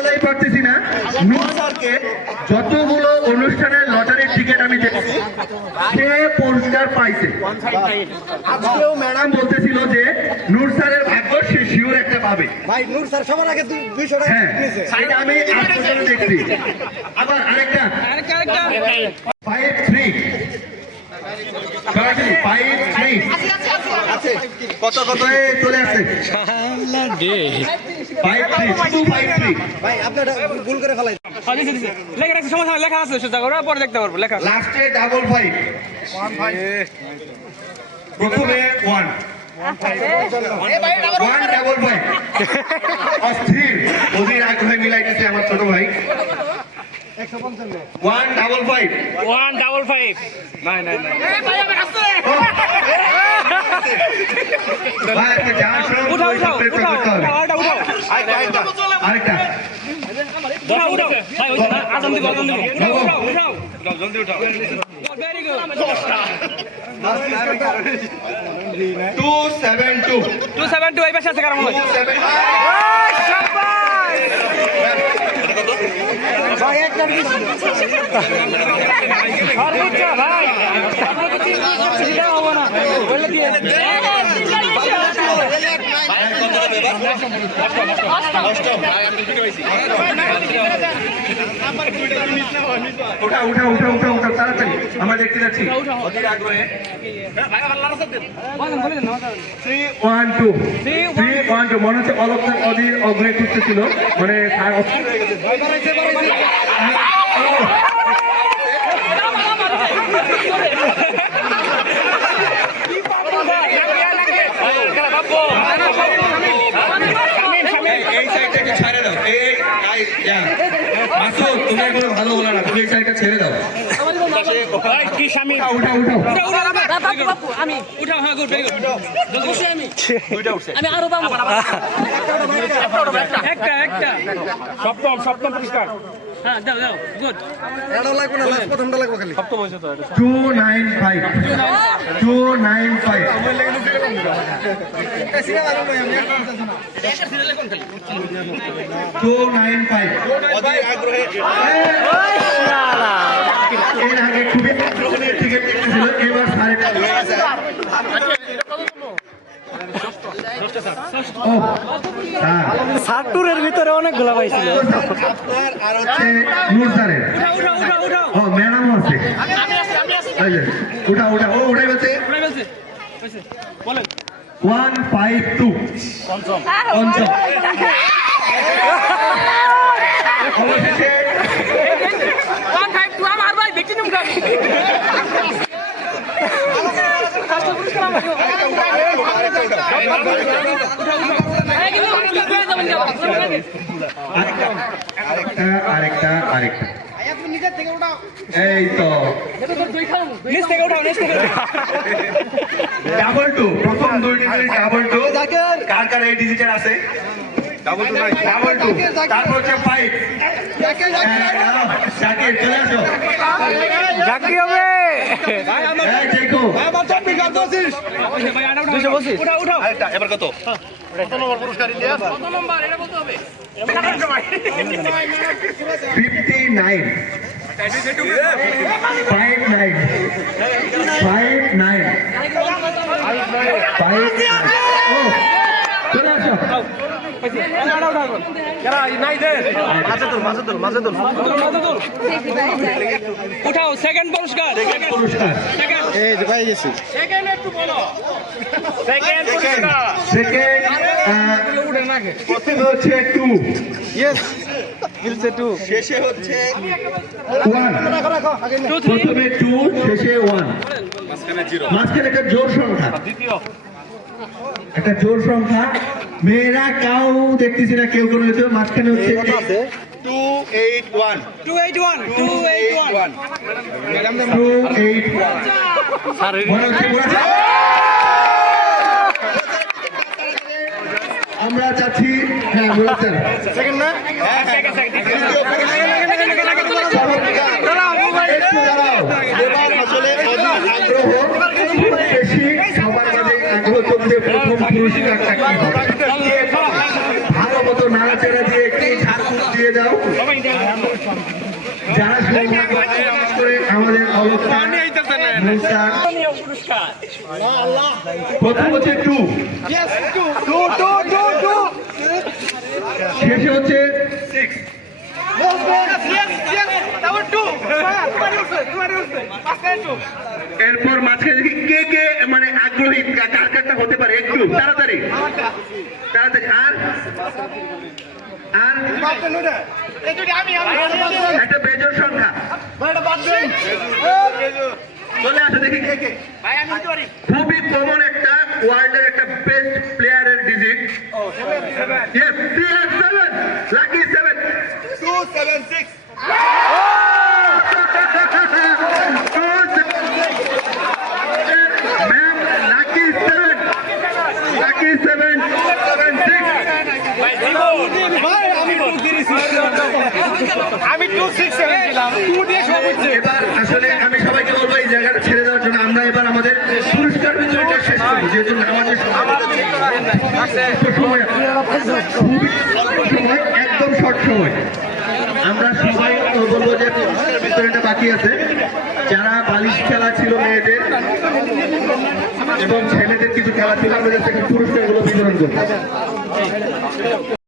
বলতেই পারতেছি না। নূর স্যারকে যতগুলো অনুষ্ঠানের লটারির টিকিট আমি দেখছি সে পুরস্কার পাইছে। আজকেও ম্যাডাম বলতেছিল যে নূর স্যারের ভাগ্য সে শিওর একটা পাবে। ভাই নূর স্যার সবার আগে 200 টাকা নিয়েছে। এটা আমি আপনাদের দেখছি। আবার আরেকটা 5-3 কত কত চলে আসছে 5-3 ভাই আপনারা ভুল করে ফেলাই লেখা আছে, সমস্যা লেখা আছে, সোজা করে পরে দেখতে পারবো লেখা। লাস্টে ডাবল 5 প্রথমে 1 ডাবল 5 অস্থির অধীর আগ্রহে মিলাইতেছে আমার ছোট ভাই। 1 ডাবল 5 নাই আরেকটা ভেরি গুড 272 এই পাশে আছে কারণ ভাই একটা ভাই উঠা তাড়াতাড়ি আমরা দেখতে যাচ্ছি অধীর আগ্রহে। 3-1-2 মনে হচ্ছে অলক অধীর অগ্রহে খুঁজতেছিল, মানে অস্থির হয়ে গেছে। এই সাইডটা একটু ছেড়ে দাও। মাসুদ তুমি একটু ভালো বলো না, তুমি এই সাইডটা ছেড়ে দাও। কি স্বামী উঠাও আমি উঠাও। হ্যাঁ গুড ভেরি গুড আমি আরো পাবো একটা সপ্তম পুরস্কার। হ্যাঁ দাও গুড এটা লাগবে না, লাস্ট প্রথমটা লাগবে খালি। 295 295 অধীর আগ্রহে এর আগে খুবই আগ্রহ নিয়ে টিকিট দেখতেছিল, এবার সাড়ে সাতটুরের ভিতরে অনেকগুলা পাইছিল। আর হচ্ছে নূর স্যারের ম্যাডাম আছে। উঠা উঠাই বলছে 152 পঞ্চম অবশেষে 152 আমার ভাই দেখি নি মুখা আরেকটা এই তো ডাবল 2 প্রথম দুই ডিজিট ডাবল 2 কার এই ডিজিটের আছে ডাবল 2 তারপর হচ্ছে 5 জাকির চলে আসো। জাকি হবে এই দেখো উঠাও এবার কত নম্বর পুরস্কার ইলিয়াস? কত নম্বর এটা বলতে হবে 59 চলে আসো। উঠাও সেকেন্ড পুরস্কার এই যে পাই গেছি। প্রথমে হচ্ছে 2 ইয়েস মিলছে 2 শেষে হচ্ছে 1 প্রথমে 2 শেষে 1 মাঝখানে একটা জোড় সংখ্যা মেয়েরা কাউ দেখতেছি না, কেউ কোনো হচ্ছে মাঝখানে হচ্ছে 281 আমরা চাচ্ছি। হ্যাঁ বলেছেন সেকেন্ড না আসলে আগ্রহ বেশি সবার মাঝে আগ্রহ চলছে প্রথম পুরস্কারটা কি হবে। ভালো মতো নাড়াচাড়া দিয়ে একটি ঝাড়ফুঁক দিয়ে এগিয়ে যাও যারা সৌভাগ্য করে আমাদের অবস্থান প্রথম হচ্ছে 2 শেষে হচ্ছে 6 এরপর মাঝখানে দেখি কে কে মানে আগ্রহী কার কারটা হতে পারে একটু তাড়াতাড়ি তাড়াতাড়ি আর একটা বেজোর সংখ্যা চলে আসো দেখি কে কে খুবই কমন একটা ওয়ার্ল্ডের একটা বেস্ট প্লেয়ারের digit yes 3 lucky 7 276 ma'am lucky 776 আমি 267 ছিলাম 2 দিয়ে সব হচ্ছে এবার আসলে আমি সবাইকে বলবো এই জায়গাটা ছেড়ে দেওয়ার জন্য আমরা এবার আমাদের পুরস্কার বিতরণটা শেষ করবো যেহেতু আমাদের সময় খুবই অল্প সময় একদম শর্ট সময় আমরা সবাই বলবো যে পুরস্কার বিতরণটা বাকি আছে যারা বালিশ খেলা ছিল মেয়েদের এবং ছেলেদের কিছু খেলা ছিল আমরা পুরস্কারগুলো বিতরণ করবো